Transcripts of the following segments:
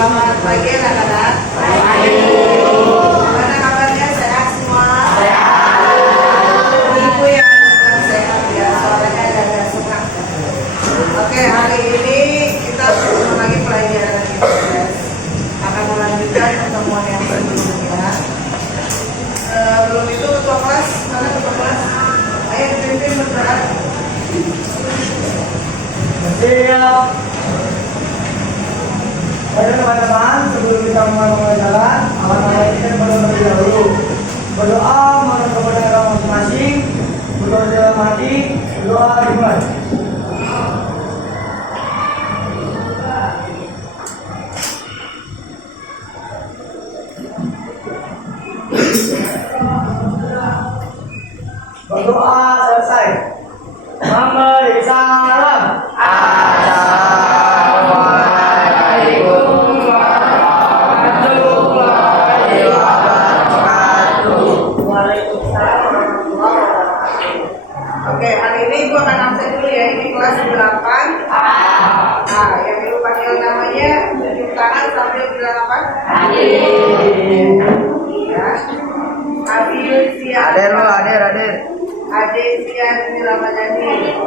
Selamat pagi anak-anak. Gimana kabarnya? Sehat semua? Ibu yang sehat ya, suaranya agak serak. Oke, hari ini kita bersama lagi pelajaran IPS. Akan melanjutkan pertemuan yang sebelumnya. Belum itu ketua kelas, mana ketua kelas? Ayo dipimpin berdoa. Siap. Baik teman-teman, sebelum kita mulai pembelajaran, aman-aman kita berdoa terlebih dahulu. Berdoa menurut kepada agama masing-masing, berdoa dalam hati, berdoa dimulai. Berdoa selesai. Memberi salam. Assalamualaikum warahmatullahi wabarakatuh. Waalaikumsalam warahmatullahi wabarakatuh. Oke, hari ini ibu akan absen dulu ya. Ini kelas 8. Nah, yang ibu panggil namanya tunjuk tangan sambil bilang apa? Ya. Adil siap. Hadir. Adil siap Ramadhani.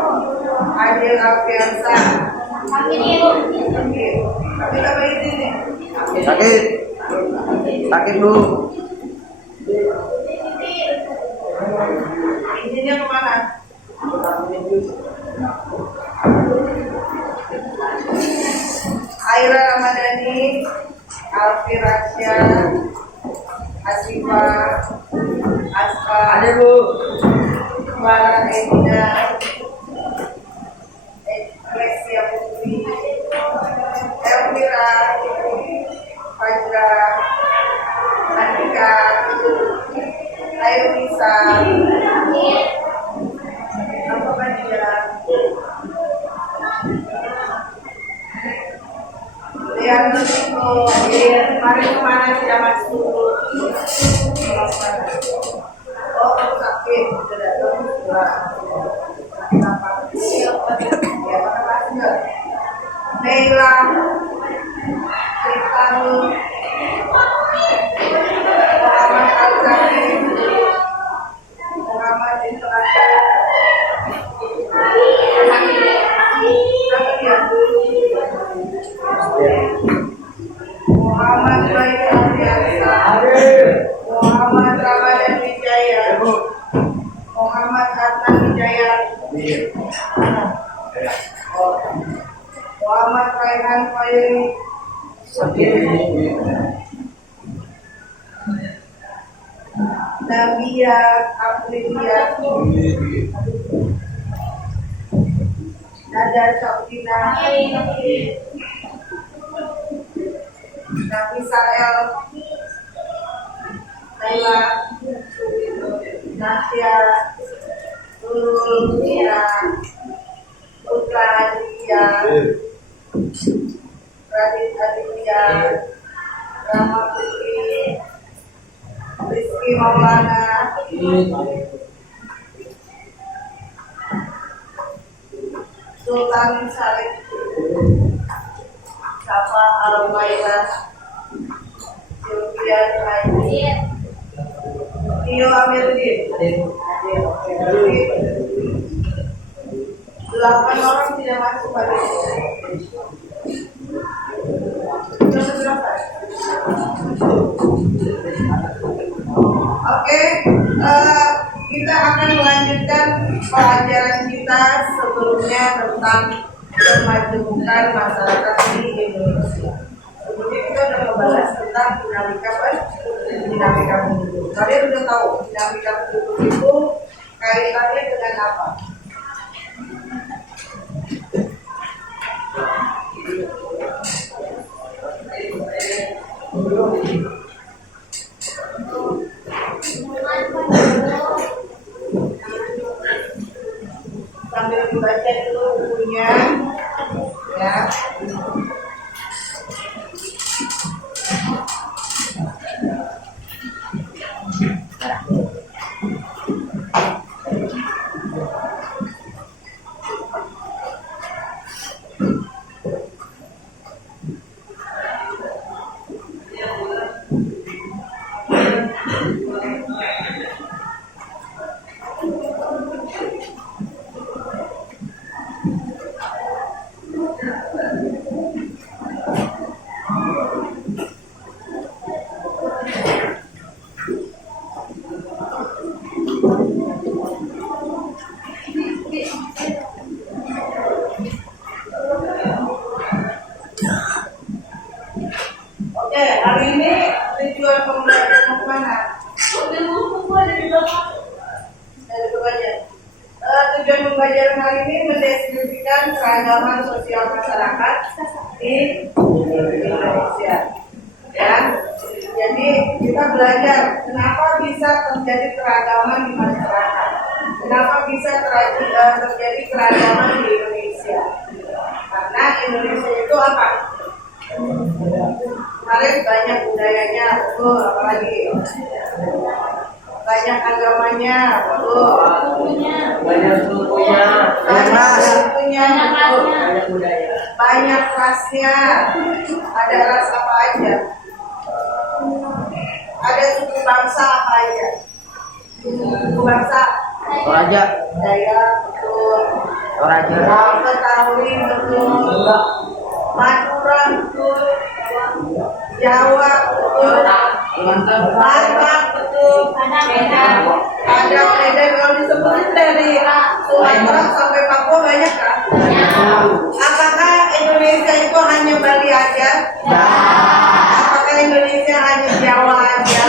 Adil Alfiansa. Oke. Tapi apa ini nih? Sakit Bu. Izinnya kemana? Aira Ramadhani, Alfi Rasya, Asifa, Asfa, Hadir Bu. Bara Eda, Eklesia Putri, Elvira, Fajra, Andika, Ayu Nisa, apa kan dia? Lihat Niko, kemarin kemana tidak masuk? Oh, kamu sakit, tidak tahu juga. Kenapa? Ya, mana masnya? Neila, Rifanu, Muhammad Al-Zahir, Muhammad Intelasa, Muhammad Baik Alfiansa, Muhammad Ramadan Wijaya, Muhammad Adnan Wijaya, Muhammad Raihan Fairi, Nabia Aprilia, Nada Sofina, Nabi Sael, Naila, Nasya, Nurul Nia, Putra Aditya, Radit Aditya, Rama Putri, Rizky Maulana, Sultan Saleh, Safa Al-Maila, Sylvia Raini, Tio Amiruddin. 8 orang tidak masuk pada ini. Oke, kita akan melanjutkan pelajaran kita sebelumnya tentang kemajemukan masyarakat di Indonesia. Sebelumnya kita sudah membahas tentang dinamika penduduk. Kalian sudah tahu dinamika penduduk itu kaitannya dengan apa? Sambil dibaca dulu bukunya, ya. Oke, hari ini tujuan pembelajaran mau kemana? Dari pembelajaran. Tujuan pembelajaran hari ini mendeskripsikan keragaman sosial masyarakat di Indonesia. Ya, jadi kita belajar kenapa bisa terjadi keragaman di masyarakat, kenapa bisa terjadi keragaman di Indonesia. Karena Indonesia itu apa? Kemarin banyak budayanya, betul, apalagi banyak agamanya, betul, Banyak sukunya. Banyak budaya. banyak rasnya. Ada ras apa aja? Ada suku bangsa apa aja? Suku bangsa Toraja. Daya, betul. Toraja. Betawi, betul. Madura, betul. Jawa, betul. Batak, betul. Ada Medan. Kalau disebutin dari Sumatera sampai Papua banyak kan? Apakah Indonesia itu hanya Bali aja? Apakah Indonesia hanya Jawa aja?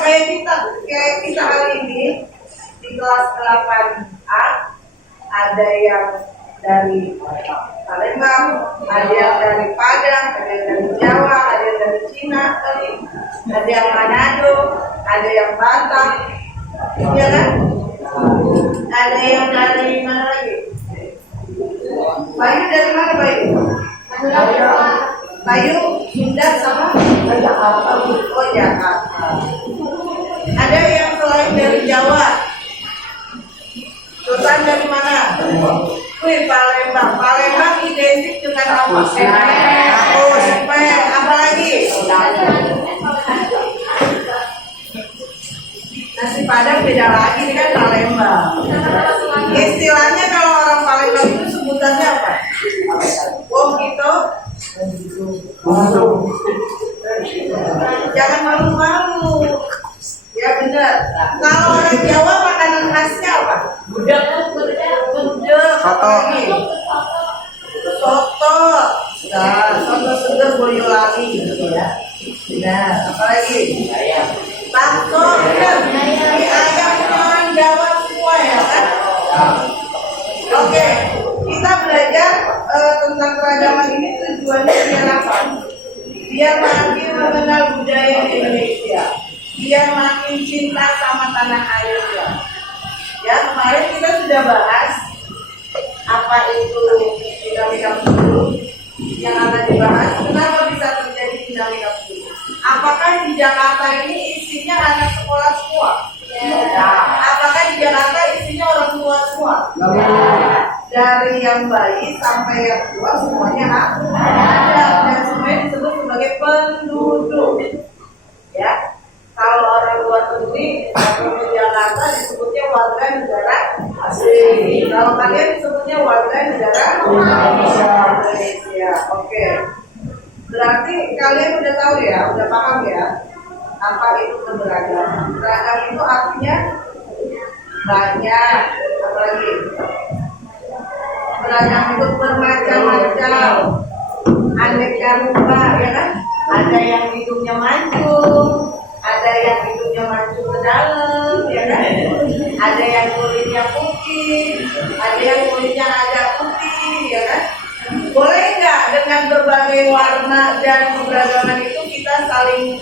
Tidak, kayak kita hari ini di kelas 8A ada yang dari Palembang, ada yang dari Padang, ada yang dari Jawa, ada yang dari Cina, ada yang Manado, ada yang Batak, ya kan? Ada yang dari mana lagi? Bayu dari mana Bayu? Bayu, Sunda sama Jakarta. Oh Jakarta. Ada yang selain dari Jawa. Sultan dari mana? Wih, Palembang. Palembang identik dengan apa? Apa lagi? Nasi Padang beda lagi, ini kan Palembang. Istilahnya kalau orang Palembang itu sebutannya apa? Wong gitu. Jangan malu-malu. Ya benar. Kalau orang Jawa makanan khasnya apa? Gudeg. Soto. Soto. Nah, soto seger Boyolali gitu ya. Nah, apa lagi? Bakso, benar. Ini ayam orang Jawa semua ya kan? Oke, kita belajar tentang keragaman ini tujuannya biar apa? Biar makin mengenal budaya Indonesia, biar makin cinta sama tanah airnya. Ya, kemarin kita sudah bahas apa itu dinamika penduduk. Yang akan dibahas, kenapa bisa terjadi dinamika penduduk? Apakah di Jakarta ini isinya anak sekolah semua? Apakah di Jakarta isinya orang tua semua? Dari yang bayi sampai yang tua semuanya ada, dan semuanya disebut sebagai penduduk. Ya, kalau orang luar negeri atau di Jakarta disebutnya warga negara asing. Kalau kalian disebutnya warga negara Indonesia. Oke. Berarti kalian udah tahu ya, udah paham ya apa itu keberagaman. Beragam itu artinya banyak, apalagi beragam itu bermacam-macam, aneka rupa, ya kan? Ada yang hidungnya mancung, ada yang hidungnya mancung ke dalam, ya kan? Ada yang kulitnya putih, ada yang kulitnya agak putih, ya kan? Boleh nggak dengan berbagai warna dan keberagaman itu kita saling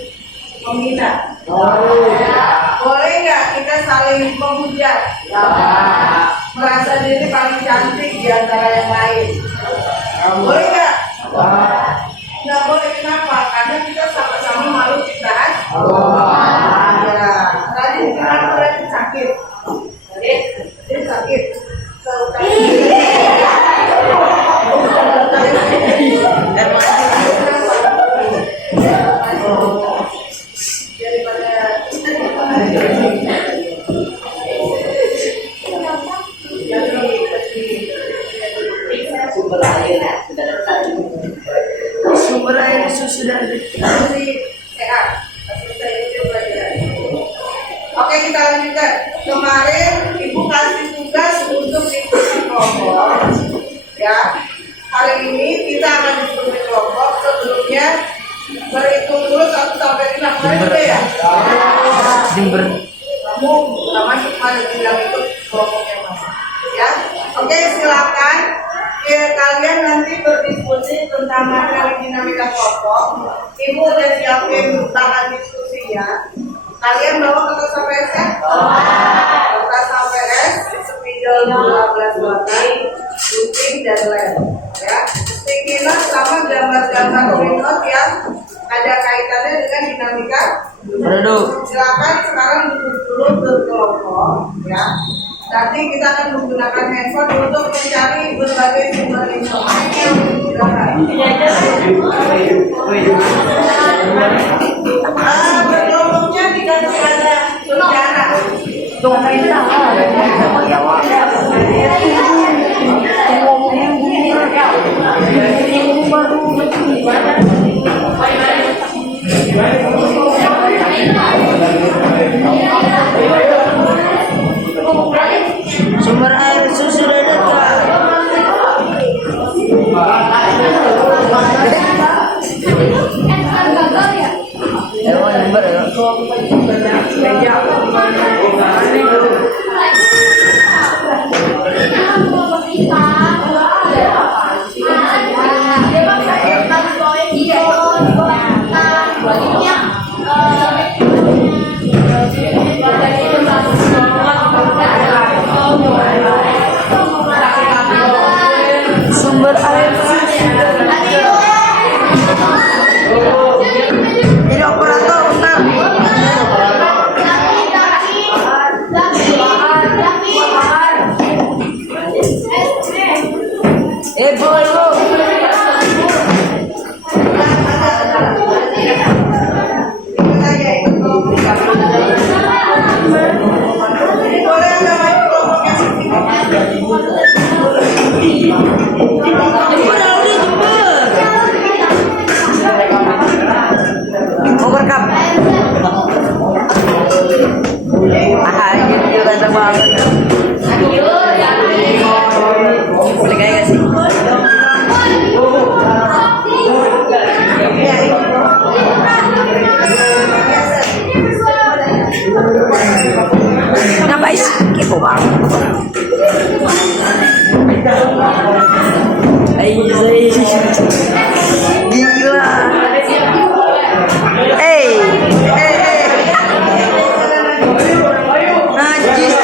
menghina? Boleh nggak kita saling menghujat? Merasa diri paling cantik di antara yang lain? Boleh nggak? Nggak boleh, kenapa? Karena kita sama-sama makhluk ciptaan. Ya, tadi kenapa tadi sakit? Tadi sakit. Sumber air sudah sehat. Oke, kita lanjutkan. Kemarin Ibu kasih tugas untuk diskusi kelompok. Ya, hari ini kita akan diskusi kelompok. Sebelumnya Berhitung dulu 1 sampai 5 kali udah ya. Jember. Kamu nggak masuk pada bilang itu kelompok yang masuk. Ya, oke silakan. Ya, kalian nanti berdiskusi tentang materi dinamika kelompok. Ibu udah siapin bahan diskusinya. Kalian bawa kertas HPS ya? Kertas HPS, spidol 12 batai, gunting dan lem. Ya, sticky note sama gambar-gambar note yang ada kaitannya dengan dinamika. Silakan sekarang duduk dulu berkelompok, ya. Nanti kita akan menggunakan handphone untuk mencari berbagai sumber informasi. Silakan. Berkelompoknya dikasih ada saudara. Sumber air susu sudah dekat. Sumber air Jadi operator bentar. Ngapain? Kepo banget. Gila. Najis,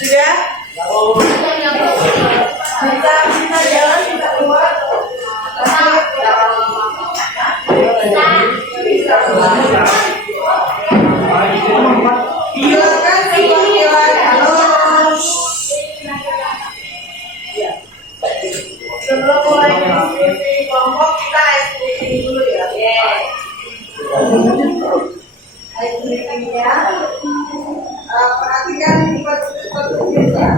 Sudah? Kita jalan, kita keluar. Silakan perwakilan. Halo. Ya. Sebelum mulai diskusi kelompok kita ice breaking dulu ya. Ice breaking-nya. Perhatikan satu ya.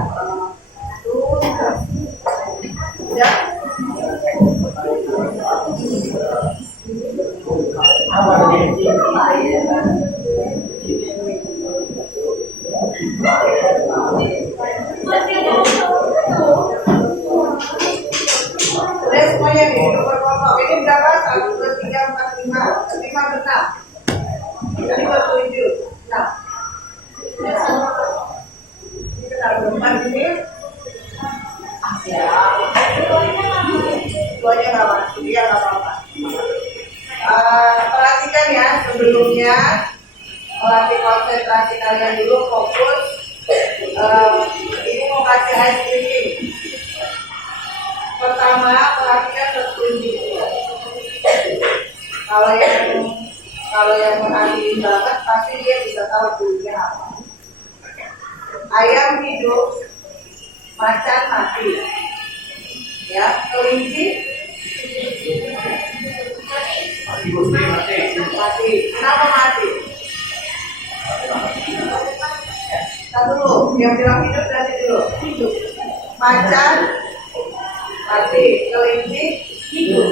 Ya. Udah semuanya nih, nomor kelompok ini berapa? 1, 2, 3, 4, 5. 5 benar. Jadi buat 7. Nah. Ini benar berempat ini. Duanya nggak masuk, dia nggak apa-apa. Perhatikan ya, sebelumnya melatih konsentrasi kalian dulu, fokus. Ini mau kasih ice breaking. Pertama, perhatikan petunjuk. Kalau yang mengalami banget, pasti dia bisa tahu dulunya apa. ayam hidup, macan mati. Ya, kelinci mati. Kenapa mati? Kita dulu, yang bilang hidup dari dulu. Macan mati, kelinci hidup.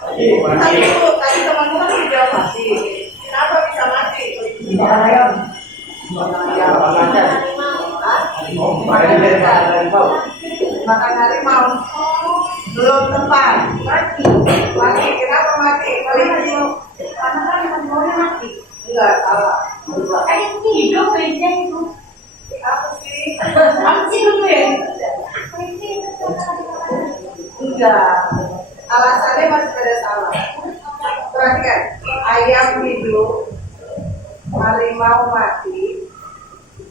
Tadi dulu, tadi teman-teman sudah mati. Kenapa bisa mati? Makan ayam. Makan harimau. Belum tepat. Mati. Kenapa mati? Kelinci. Karena kan harimaunya mati. Enggak, salah. Hidup aja itu. Apa sih? Apa sih dulu ya? Enggak. Alasannya masih ada salah. Perhatikan, ayam hidup, harimau mati,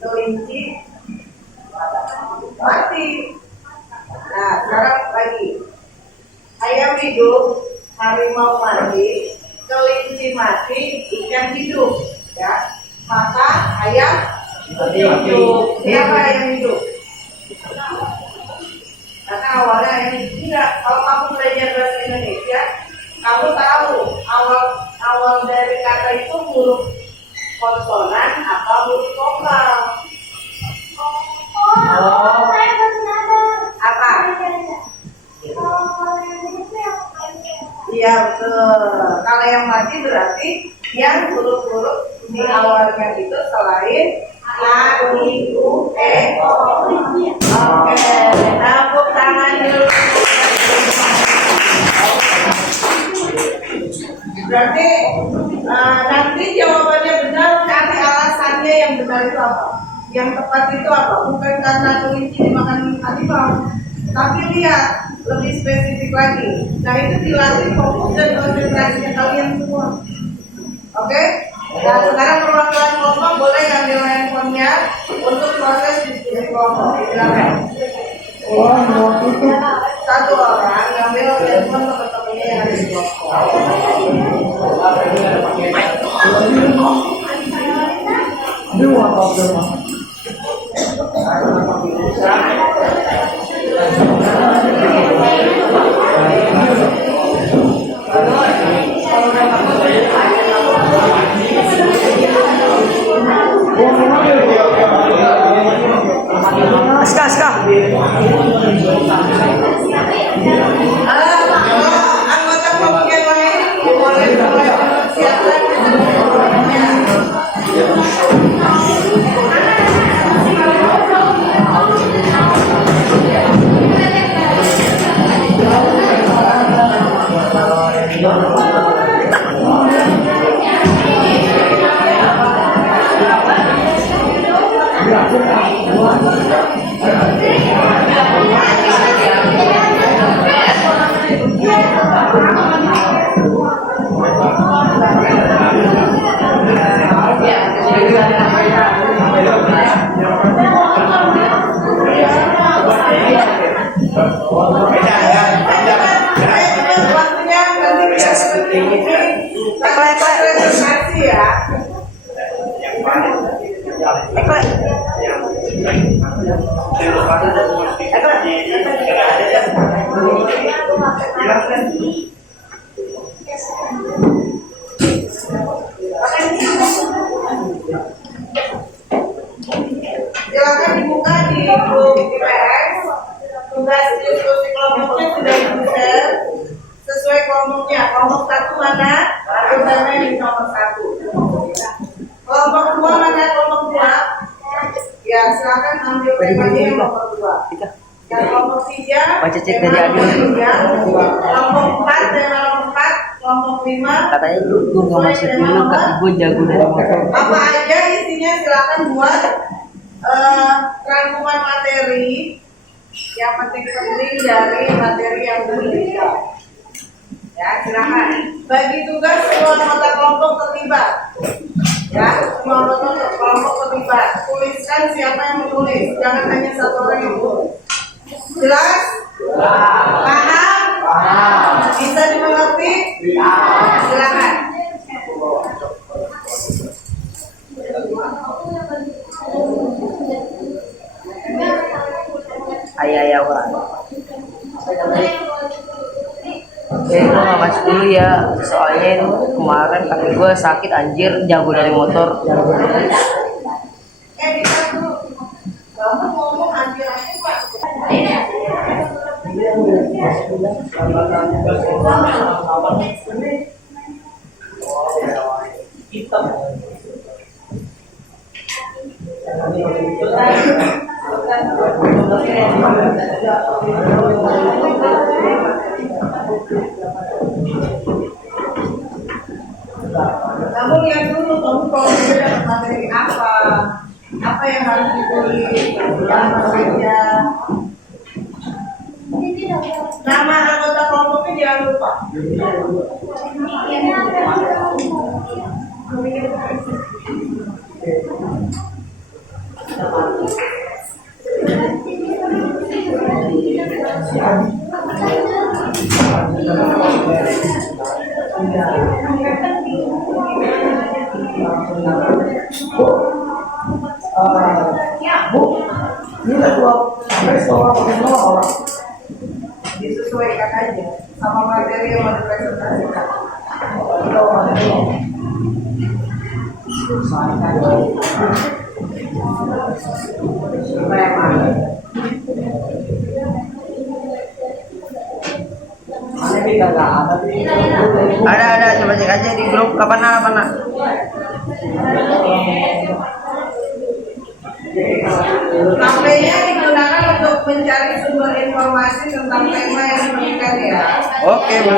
kelinci mati. Nah, sekarang lagi. Ayam hidup, harimau mati, kelinci mati, ikan hidup. Ya, maka ayam hidup. Siapa ayam hidup? Karena awalnya ayam tidak. Kalau kamu belajar bahasa Indonesia, kamu tahu awal dari kata itu huruf konsonan atau huruf vokal. Saya baru sadar. Apa? Iya betul. Kalau yang mati berarti yang huruf-huruf di awalnya itu selain A, I, U, E, O. Oke, tepuk tangan dulu. Berarti nanti jawabannya benar, cari alasannya yang benar itu apa? Yang tepat itu apa? Bukan karena kelinci dimakan harimau, tapi lihat lebih spesifik lagi. Nah itu dilatih fokus dan konsentrasinya kalian semua. Oke? Nah sekarang perwakilan kelompok boleh ambil handphonenya untuk proses diskusi kelompok. Silakan. Satu orang ngambil handphone teman-temannya yang ada di kelompok. Aska. Anggota kelompok yang lain boleh siapkan. Silakan dibuka di grup IPS. Tugas diskusi kelompoknya sudah di-share sesuai kelompoknya. Kelompok 1 mana? Anggotanya di nomor 1. Kelompok 2 mana? Kelompok 2. Ya, silakan ambil temanya yang nomor 2. Yang kelompok 3 Baca cek tema dari nomor Adil. 3. Kelompok 4 tema nomor 4. Kelompok 5 Katanya gue nggak masuk dulu kaki gue jago dari motor. apa aja isinya silakan buat rangkuman materi yang penting-penting dari materi yang diberikan. Ya, silakan. Bagi tugas semua anggota kelompok terlibat. Ya, semua anggota kelompok terlibat. Tuliskan siapa yang menulis. Jangan hanya satu orang yang menulis. Jelas? Paham? Bisa dimengerti? Silakan. dulu ya, soalnya kemarin kaki gue sakit anjir, jago dari motor. Kita tuh, kamu ngomong anjir-anjir Pak. Kamu lihat dulu, kamu kalau dapat materi apa yang harus ditulis, apa saja. Nama anggota kelompoknya jangan lupa. Bu, ini ketua restoran apa orang? Disesuaikan aja sama materi yang mau dipresentasikan. Ada, coba cek aja di grup kapan nak. Sampainya digunakan untuk mencari sumber informasi tentang tema yang diberikan ya. Oke, Bu.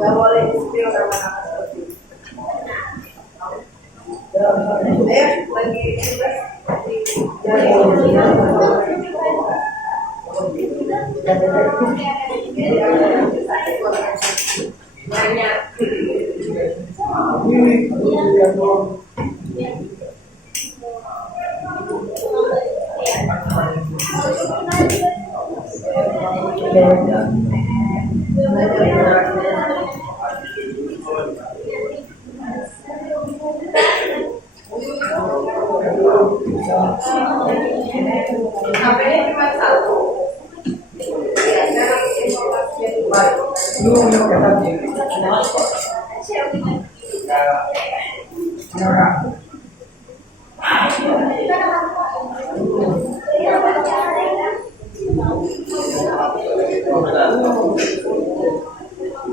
Nggak boleh spill nama-nama seperti itu. HP-nya cuma satu.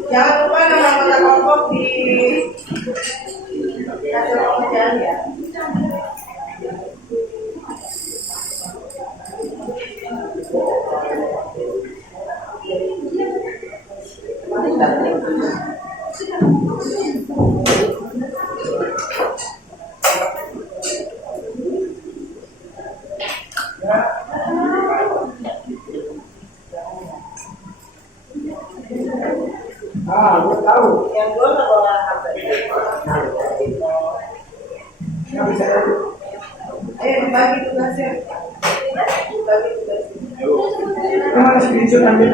Jangan lupa nama anggota kelompok di hasil pekerjaan ya. Gue tahu. Yang gue nggak bawa HP. Yang bisa tahu. Ayo dibagi tugasnya. Dibagi tugasnya. Mana screenshot nanti?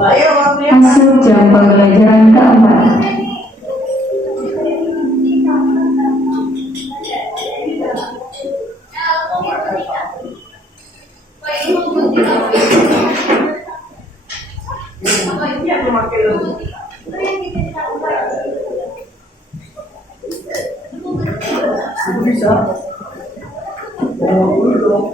Ayo waktunya. Masuk jam pembelajaran keempat. Itu bisa. Dulu dong.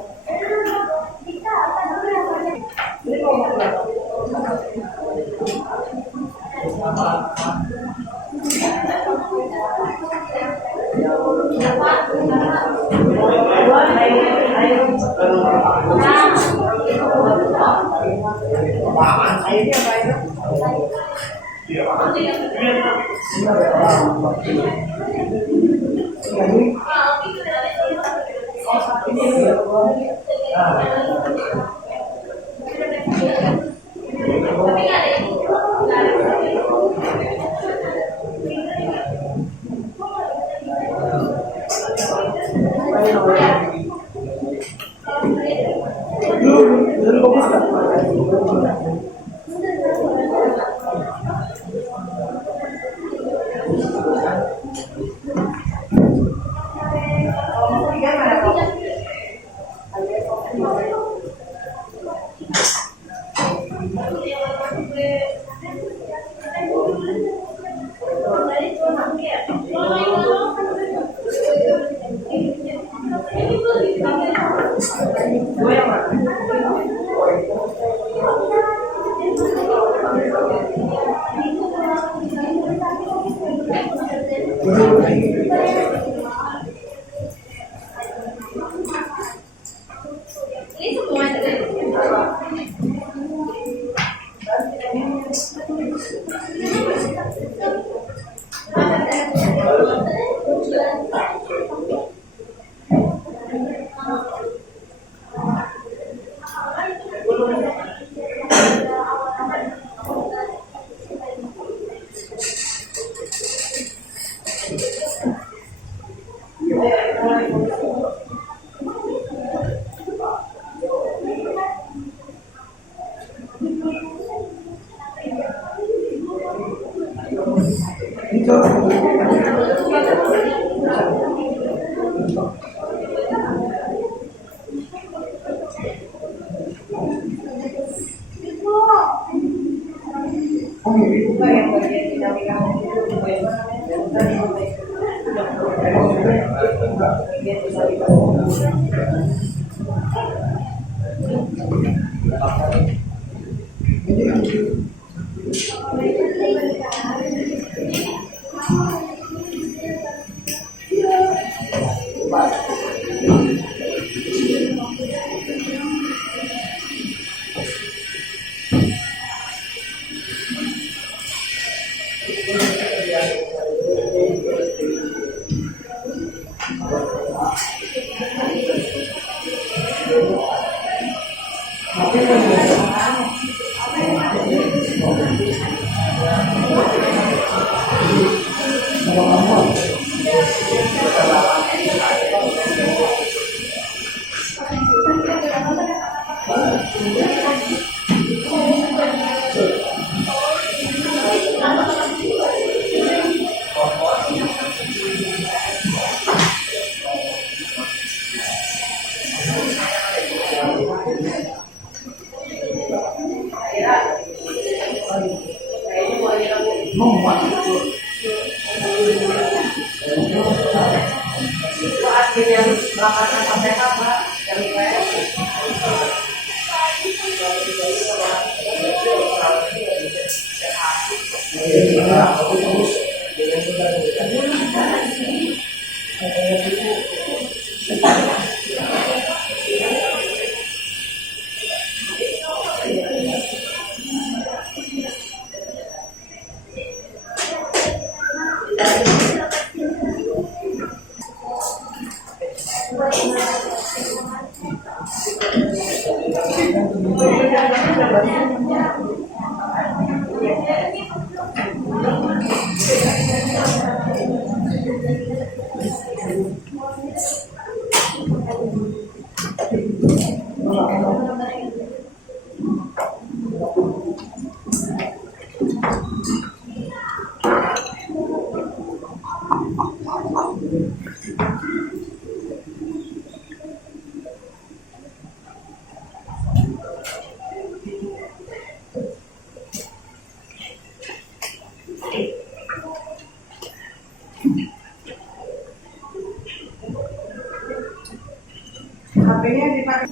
HP-nya dipakai.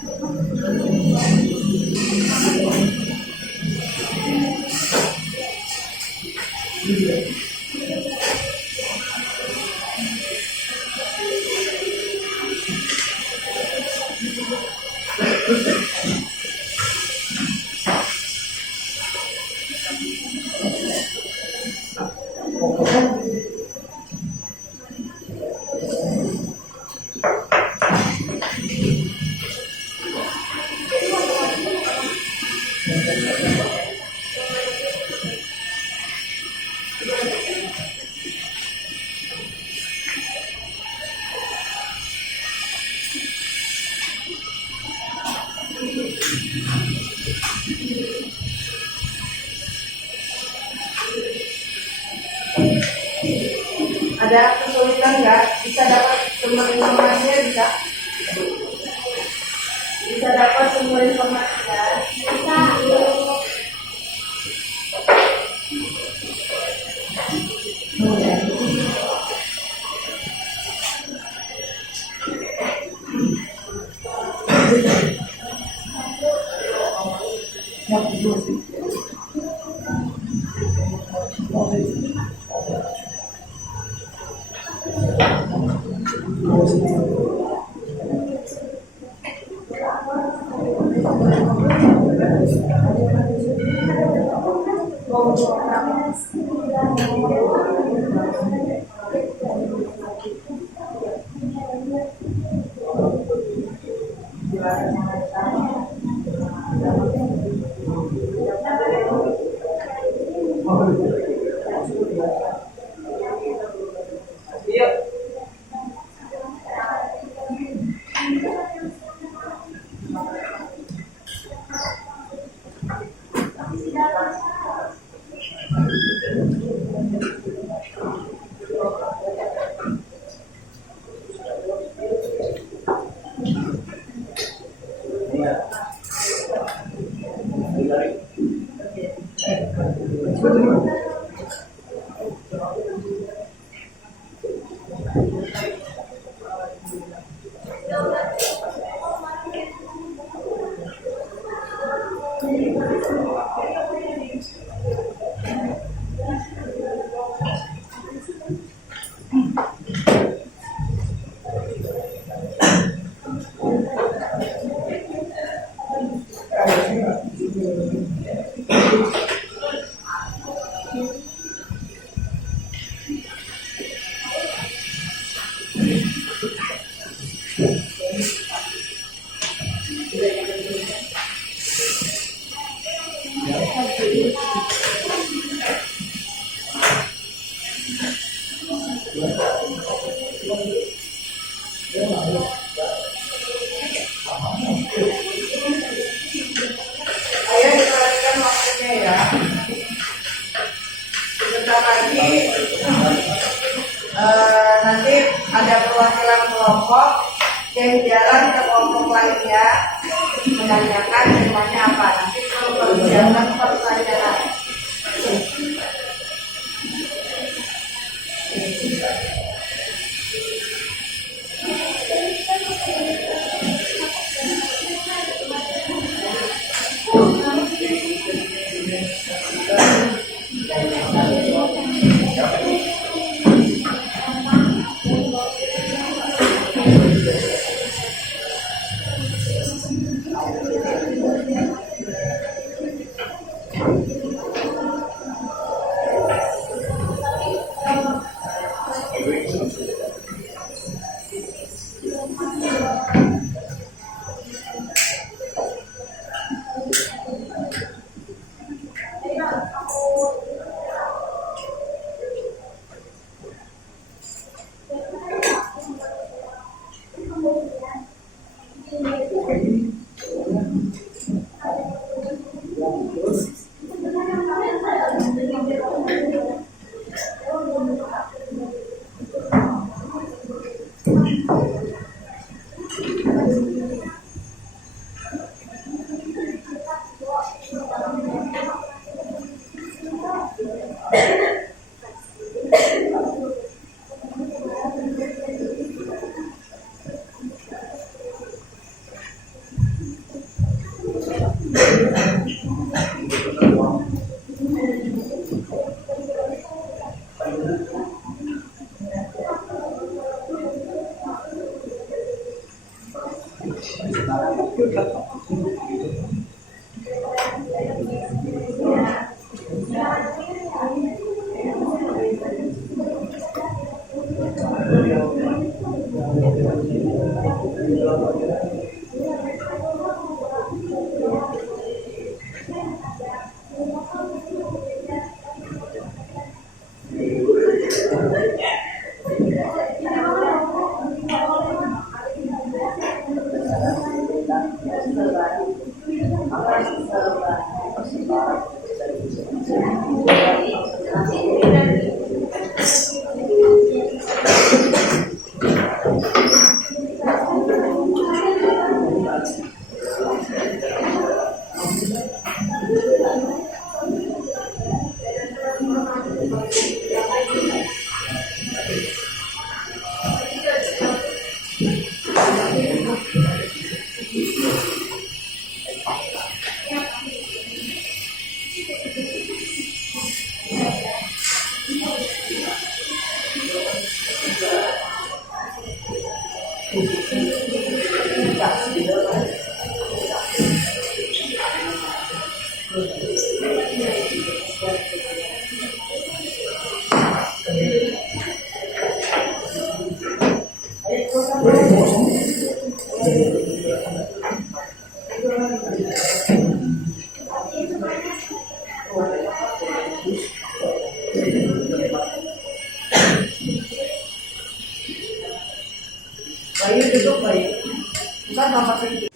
Ada kesulitan nggak? Bisa dapat sumber informasinya bisa? Bisa dapat sumber informasinya? Bisa. Ayo diperhatikan waktunya ya. Sebentar lagi nanti ada perwakilan kelompok yang jalan ke kelompok lainnya menanyakan temanya apa. Nanti kalau perjalanan pertanyaan. Bayu duduk Bayu. Bukan mama sendiri.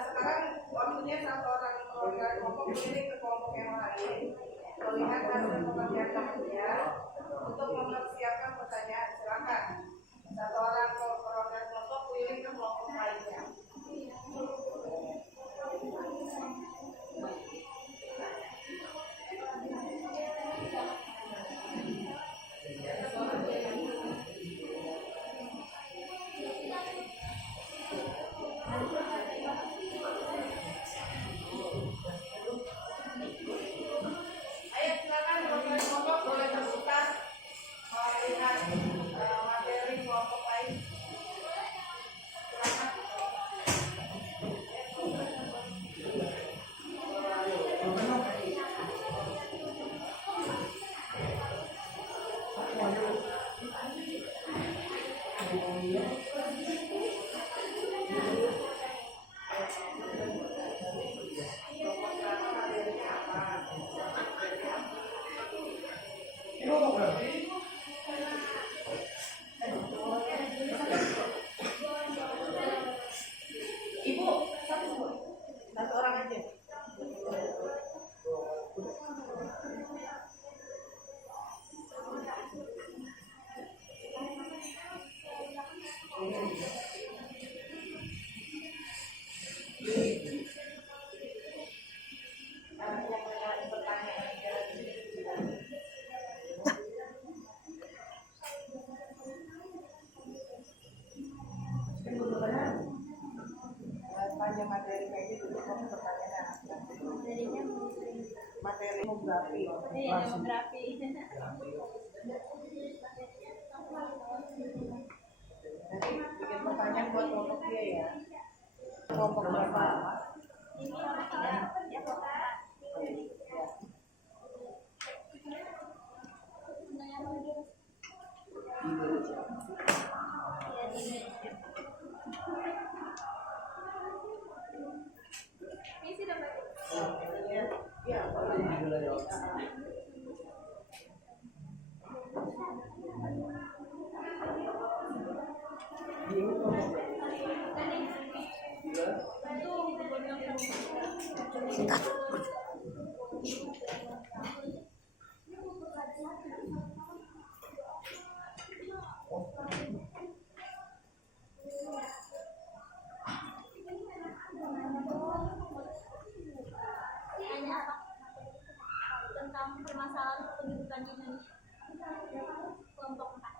Sekarang waktunya satu orang kelompok ini ke kelompok yang lain melihat hasil pekerjaan kamunya untuk mempersiapkan pertanyaan. Silakan satu orang perwakilan kelompok keliling ke kelompok lainnya. Ayo silakan perwakilan kelompok boleh terbuka melihat materi kelompok lain. Ibu, satu orang aja. Panjang materi kayak gitu, kamu pertanyaan apa? Materi demografi. Nanti bikin pertanyaan buat kelompok dia ya. Kelompok berapa? Tentang permasalahan pendidikan di Indonesia. Kelompok 4.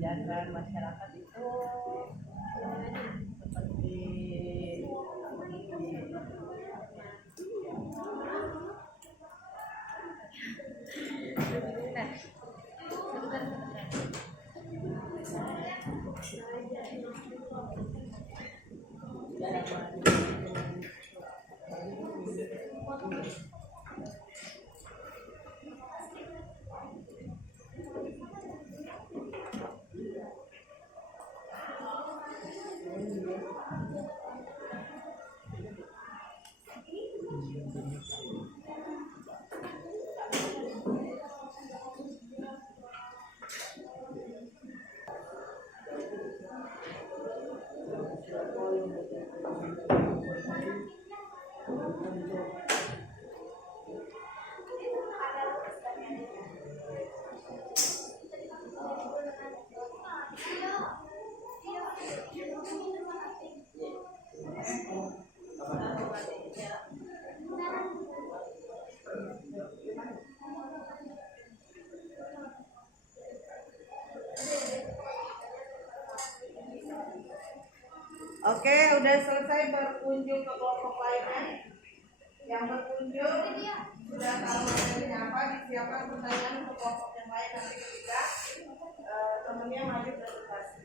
Kesejahteraan masyarakat itu seperti Oke, udah selesai berkunjung ke kelompok lainnya. Yang berkunjung sudah tahu materinya apa, disiapkan pertanyaan untuk kelompok yang lain nanti ketika temennya maju presentasi.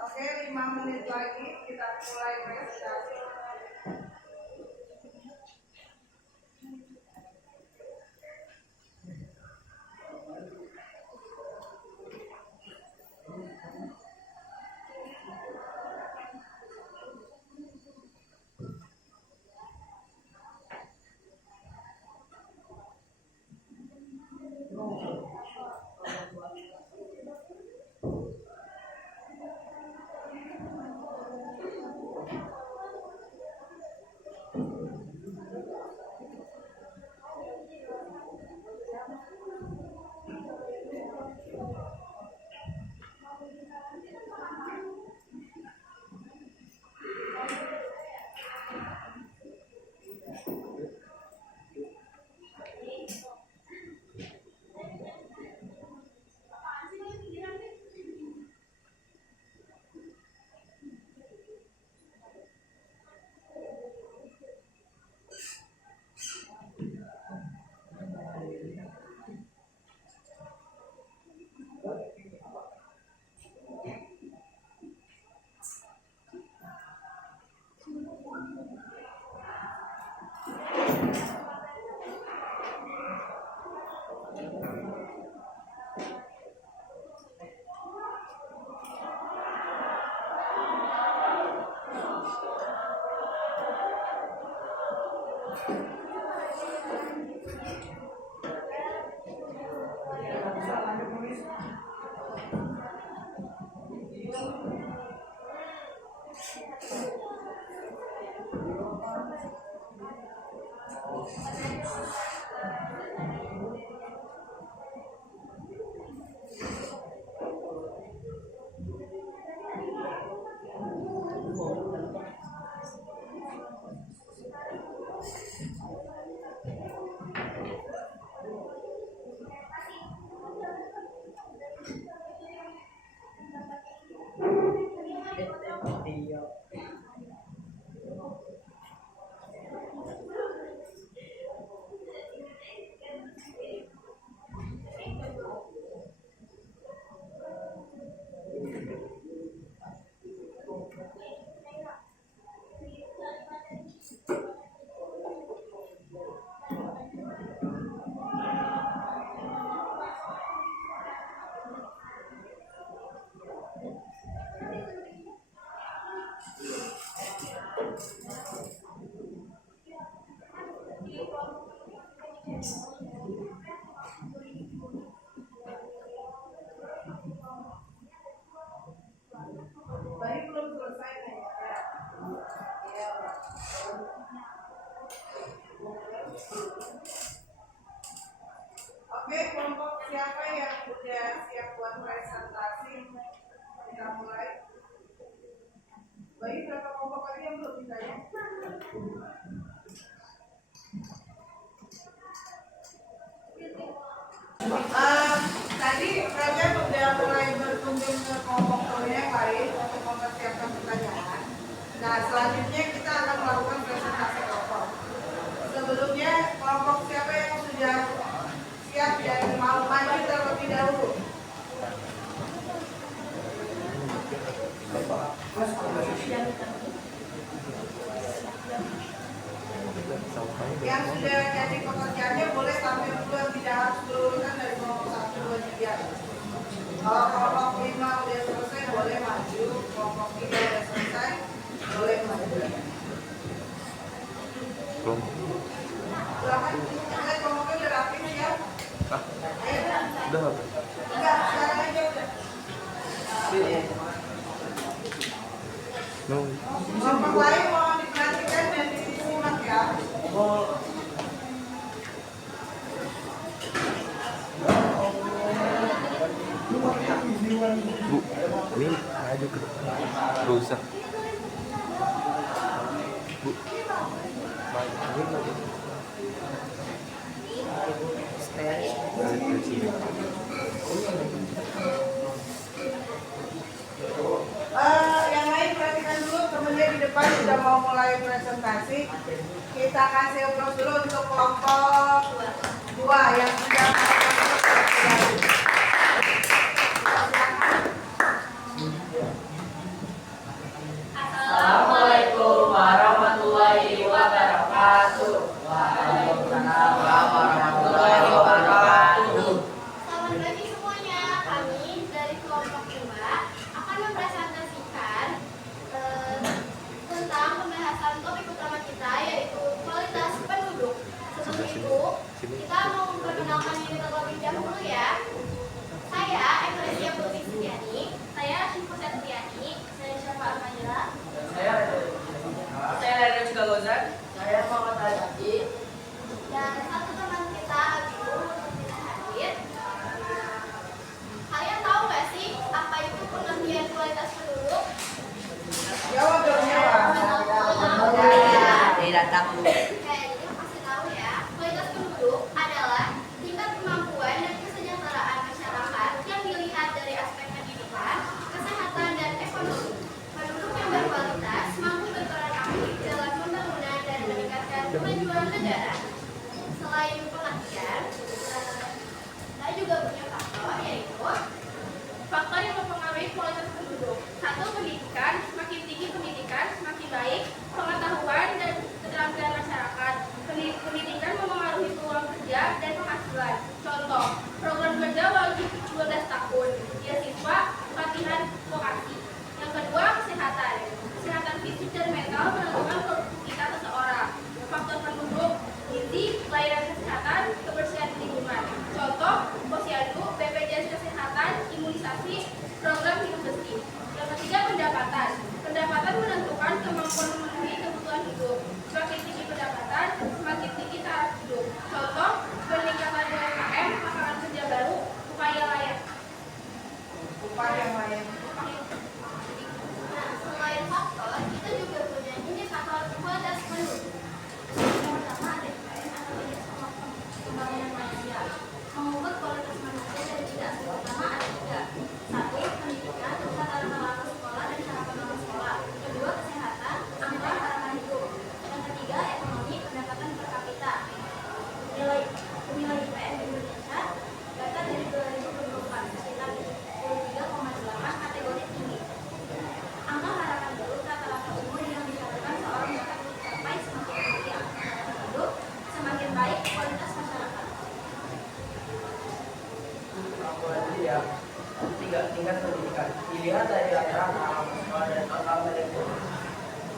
Oke, 5 menit lagi kita mulai presentasi. Bayi belum selesai nih. Ya. Oke, kelompok siapa yang udah siap buat presentasi? Kita mulai. Bayi berapa kelompok lagi yang belum ditanya? Tadi kalian udah mulai berkunjung ke kelompok yang lain untuk mempersiapkan pertanyaan. Nah, selanjutnya kita akan melakukan presentasi kelompok. Sebelumnya, kelompok siapa yang sudah siap dan mau maju terlebih dahulu? Yang sudah jadi pekerjaannya boleh tampil duluan, tidak harus berurutan dari kelompok 1, 2, 3. Kalau kelompok 5 udah selesai boleh maju, kelompok 3 udah selesai boleh maju. Silakan, lihat kelompoknya udah rapi ya? Ayo. Udah. Enggak, sekarang aja udah. No. Kelompok lain mohon diperhatikan dan disimak ya. Bu, ini maju ke depan. Rusak. Bu, maju ke sini. Yang lain perhatikan dulu, temennya di depan sudah mau mulai presentasi. Kita kasih ulang dulu untuk kelompok 2 yang sudah Assalamualaikum warahmatullahi wabarakatuh. Waalaikumsalam warahmatullahi wabarakatuh. Selamat pagi semuanya. Kami dari kelompok 2 akan mempresentasikan tentang pembahasan topik utama kita, yaitu kualitas penduduk. Sebelum itu, kita mau memperkenalkan diri terlebih tingkat pendidikan. Dilihat dari rata-rata sekolah dan total penduduk.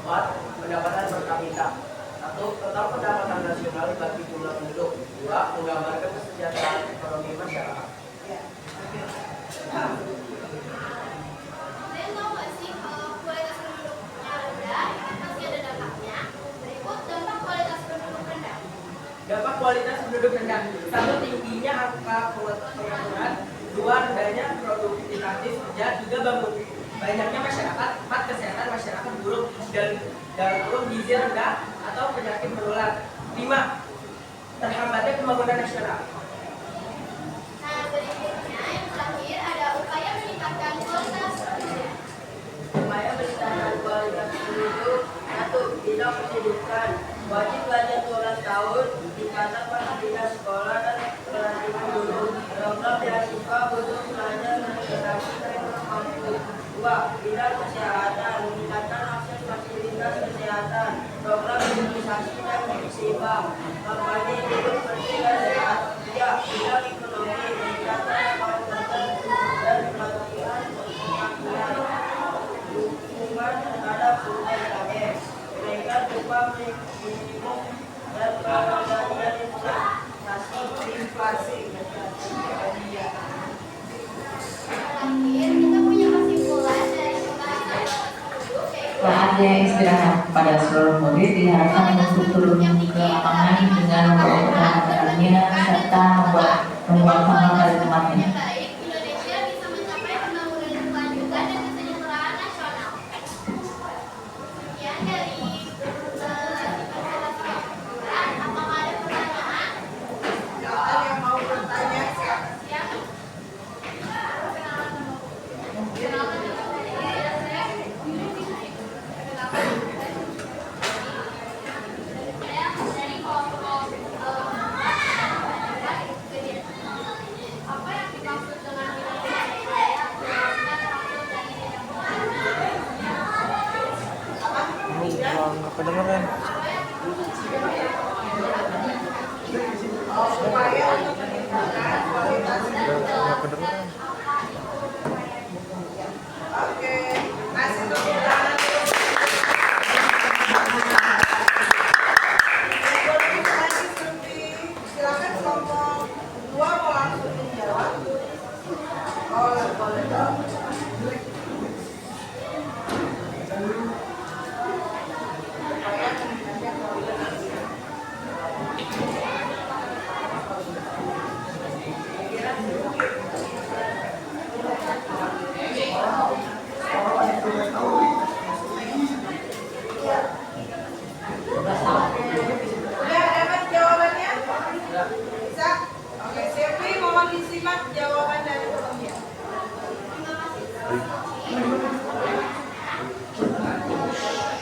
4. Pendapatan per kapita. 1. Total pendapatan nasional bagi jumlah penduduk. 2. Menggambarkan kesejahteraan ekonomi masyarakat. Ya. Oke. Kalian tahu nggak sih kalau kualitas penduduknya rendah, pasti ada dampaknya. Berikut dampak kualitas penduduk rendah. Dampak kualitas penduduk rendah. 1. Tingginya angka pengangguran. 2. Rendahnya produktivitas kerja. 3. Banyaknya masyarakat. 4. Kesehatan masyarakat buruk dan dalam kurung gizi rendah atau penyakit menular. 5. Terhambatnya pembangunan nasional. Nah, berikutnya yang terakhir ada upaya meningkatkan kualitas penduduk. Upaya meningkatkan kualitas penduduk. 1. Bidang pendidikan. Wajib belajar 12 tahun, tingkatan fasilitas sekolah dan pelatihan guru. Program beasiswa untuk pelajar dan generasi kurang mampu. 2. Bidang kesehatan, meningkatkan akses fasilitas kesehatan. Program imunisasi dan seimbang. Kampanye hidup bersih dan sehat. 3. Bidang ekonomi, meningkatkan lapangan kerja dan pelatihan pengangguran. Dukungan terhadap UMKM. Kenaikan upah minimum dan pengendalian Inflasi. Iya. Terakhir, kita punya kesimpulan dari pembahasan kualitas penduduk yaitu Saatnya istirahat pada seluruh murid diharapkan untuk turun ke lapangan dengan membawa peralatan serta membuat sampah pada tempatnya. yang baik, Indonesia bisa mencapai pembangunan berkelanjutan dan kesejahteraan nasional. Sekian dari apakah ada pertanyaan? Ada yang mau bertanya? Silakan. Dari kelompok apa yang dimaksud dengan Indonesia Raya? Jelaskan maksud dan tidak Nggak kedengeran. Upaya untuk meningkatkan kualitas Nggak kedengeran. Oke, kasih tepuk tangan dulu. Boleh lagi Surti. Silakan kelompok 2 mau langsung menjawab. Boleh dong. Upaya meningkatkan kualitas. Udah dapat jawabannya? Bisa? Oke, Sepri mohon disimak jawaban dari temannya.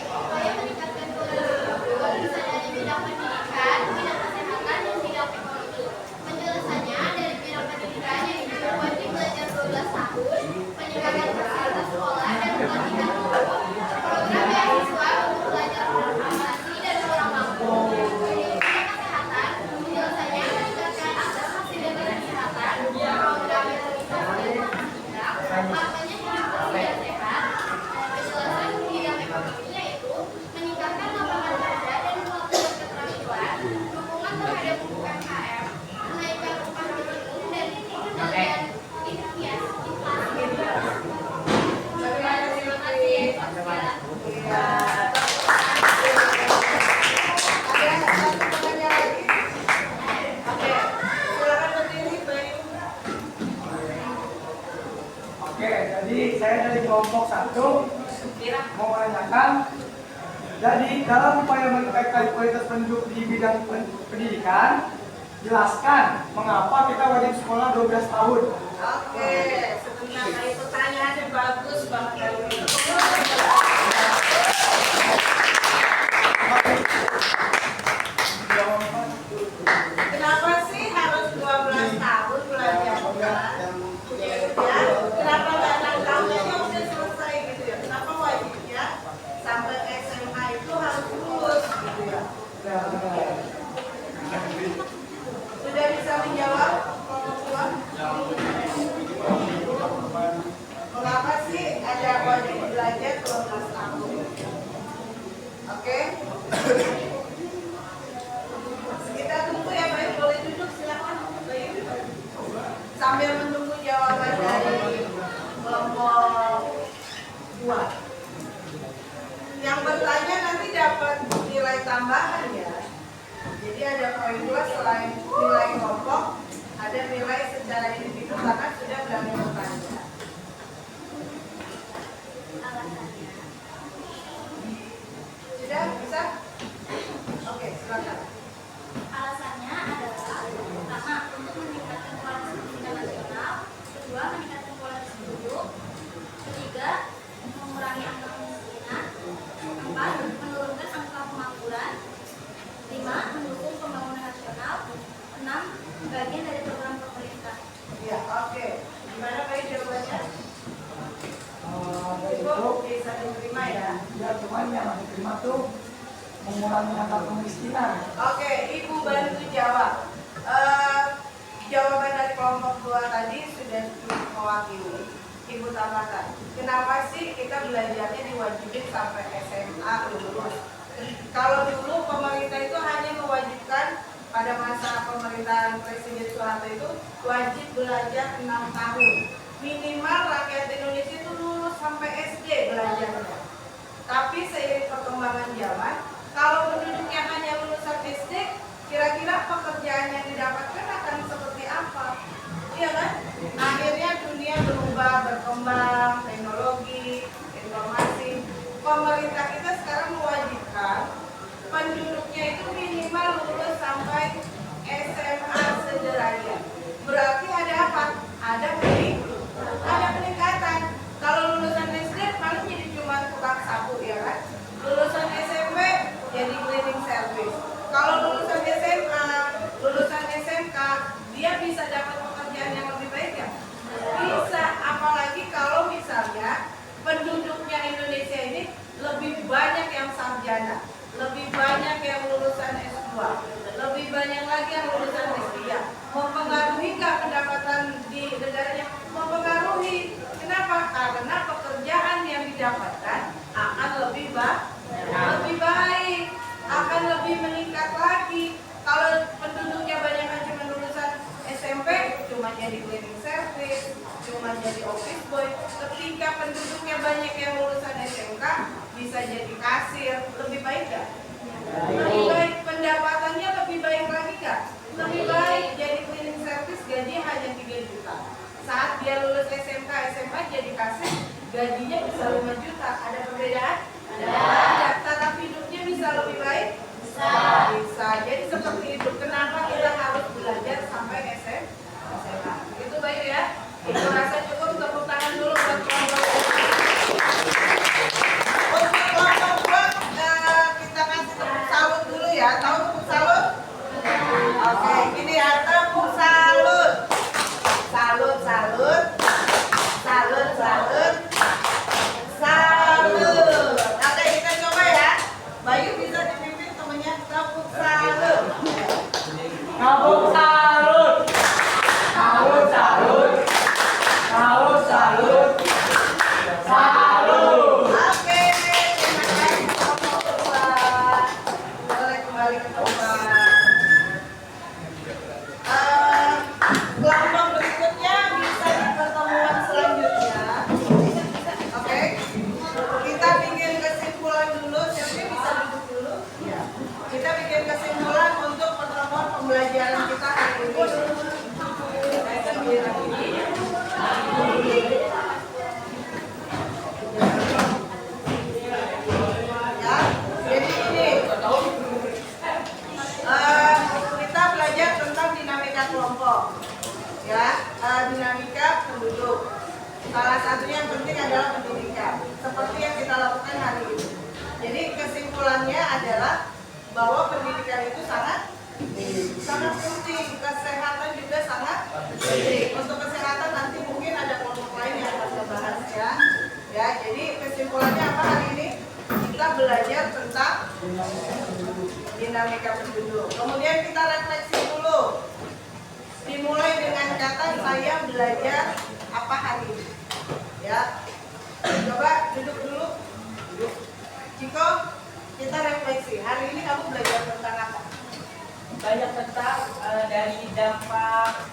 Upaya meningkatkan kualitas penduduk bisa dari bidang pendidikan, bidang kesehatan, dan bidang ekonomi. Penjelasannya dari bidang pendidikan yaitu wajib belajar 12 tahun, peningkatan fasilitas sekolah dan pelatihan guru, program beasiswa untuk pelajar berprestasi dan kurang mampu. Bidang kesehatan, penjelasannya meningkatkan akses fasilitas kesehatan, program imunisasi dan pendidikan, kampanye hidup bersih dan sehat. Penjelasan bidang ekonomi yaitu meningkatkan lapangan kerja dan melakukan keterampilan, dukungan terhadap UMKM, menaikkan upah minimum dan pengendalian inflasi. Terima kasih. Iya. Ada yang satu pertanyaan lagi? Oke, silakan berdiri, baik. Oke, jadi saya dari kelompok 1 mau menanyakan. Jadi dalam upaya meningkatkan kualitas penduduk di bidang pendidikan, jelaskan mengapa kita wajib sekolah 12 tahun. Oke, sebentar dari pertanyaannya bagus banget dari ini. Kenapa sih harus 12 tahun belajar? Ya, kenapa nggak 6 tahun aja udah selesai gitu ya? Kenapa wajibnya sampai SMA itu harus lulus gitu ya? Sudah bisa menjawab kelompok 2? sambil menunggu jawaban dari kelompok 2. Yang bertanya nanti dapat nilai tambahan ya. Jadi ada poin 2 selain nilai kelompok, ada nilai secara individu karena sudah berani bertanya. Alasannya, Sudah bisa? Oke, silakan. alasannya adalah pertama untuk meningkatkan kualitas pendidikan nasional, kedua meningkatkan kualitas penduduk, ketiga mengurangi angka kemiskinan, empat menurunkan angka pengangguran, lima mendukung pembangunan nasional, enam bagian dari program pemerintah. Ya, oke. Gimana Pak jawabannya? Cukup bisa diterima ya. Ya, cuman yang diterima tuh mengurangi angka kemiskinan. Oke, Ibu bantu jawab. Jawaban dari kelompok 2 tadi sudah mewakili. Ibu tambahkan. Kenapa sih kita belajarnya diwajibin sampai SMA lulus? Kalau dulu pemerintah itu hanya mewajibkan pada masa pemerintahan Presiden Soeharto itu wajib belajar 6 tahun. Minimal rakyat Indonesia itu lulus sampai SD belajarnya. Tapi seiring perkembangan zaman, kalau penduduknya hanya lulusan SD, kira-kira pekerjaan yang didapatkan akan seperti apa? Iya kan? Akhirnya dunia berubah, berkembang, teknologi, informasi. Pemerintah kita sekarang mewajibkan penduduknya itu minimal lulus sampai SMA sederajat. Berarti ada apa? Ada peningkatan. Kalau lulusan SD paling jadi cuma tukang sapu ya kan? Lulusan SMP jadi cleaning service. Kalau lulusan SMA, lulusan SMK, dia bisa dapat pekerjaan yang lebih baik ya? Bisa, apalagi kalau misalnya penduduknya Indonesia ini lebih banyak yang sarjana, lebih banyak yang lulusan S2, lebih banyak lagi yang lulusan S3. Mempengaruhi nggak pendapatan di negaranya? Mempengaruhi. Kenapa? Karena pekerjaan yang didapatkan akan lebih baik, akan lebih meningkat lagi. Kalau penduduknya banyak yang cuma lulusan SMP, cuma jadi cleaning service, cuma jadi office boy. Ketika penduduknya banyak yang lulusan SMK, bisa jadi kasir, lebih baik nggak? Lebih baik. Pendapatannya lebih baik lagi nggak? Lebih baik. Jadi cleaning service gaji hanya 3 juta. Saat dia lulus SMK, SMA jadi kasir, gajinya bisa 5 juta. Ada perbedaan? Ada. Taraf hidupnya bisa lebih baik? Bisa. Jadi seperti itu. Kenapa kita harus belajar sampai SMA? Itu baik ya. Itu rasa cukup. Tepuk tangan dulu buat kelompok. Untuk kelompok 2 kita kasih tepuk salut dulu ya. Tahu tepuk salut? Oke, ini ya tepuk salut. Salut, salut. Salut, salut. Salut. Oke, kita coba ya. Bayu bisa dipimpin temennya tepuk salut. Tepuk salut. Salut, salut. Salut, salut. Salut. Oke, terima kasih kelompok 2. Boleh kembali ke tempat. Kelompok berikutnya bisa di pertemuan selanjutnya. Oke, kita bikin kesimpulan dulu. Siapa bisa duduk dulu? Kita bikin kesimpulan untuk pertemuan pembelajaran kita hari ini. Ya, jadi ini kita belajar tentang dinamika kelompok, ya, dinamika penduduk. Salah satunya yang penting adalah pendidikan, seperti yang kita lakukan hari ini. Jadi kesimpulannya adalah bahwa pendidikan itu sangat penting, kesehatan juga sangat penting. Untuk kesehatan nanti mungkin ada kelompok lain yang akan kita bahas ya. Ya, jadi kesimpulannya apa hari ini? Kita belajar tentang dinamika penduduk. Kemudian kita refleksi dulu. Dimulai dengan kata saya belajar apa hari ini. Ya. Coba duduk dulu. Duduk. Ciko, kita refleksi. Hari ini kamu belajar tentang apa? Banyak tentang dari dampak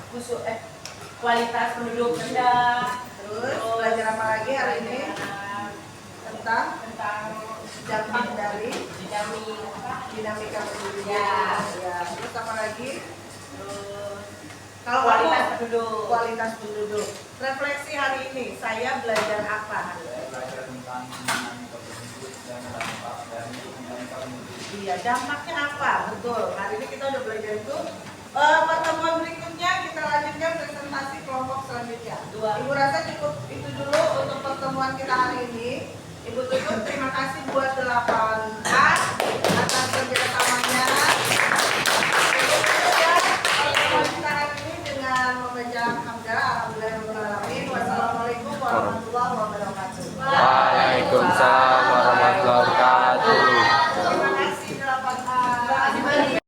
kualitas penduduk rendah. Terus belajar apa lagi hari ini? Tentang dampak dari dinamika penduduk. Ya. Ya. Terus apa lagi? Kalau Kalau kualitas kamu, penduduk. kualitas penduduk. Refleksi hari ini, saya belajar apa? Belajar tentang dinamika penduduk dan dampak dari dinamika penduduk. Iya, dampaknya apa? Betul. Hari ini kita udah belajar itu. Pertemuan berikutnya kita lanjutkan presentasi kelompok selanjutnya. Ibu rasa cukup itu dulu untuk pertemuan kita hari ini. Ibu tutup. Terima kasih buat 8A atas kerjasamanya. Pertemuan kita hari ini dengan membaca hamdalah. Alhamdulillahirobbilalamin. Wassalamualaikum warahmatullahi wabarakatuh.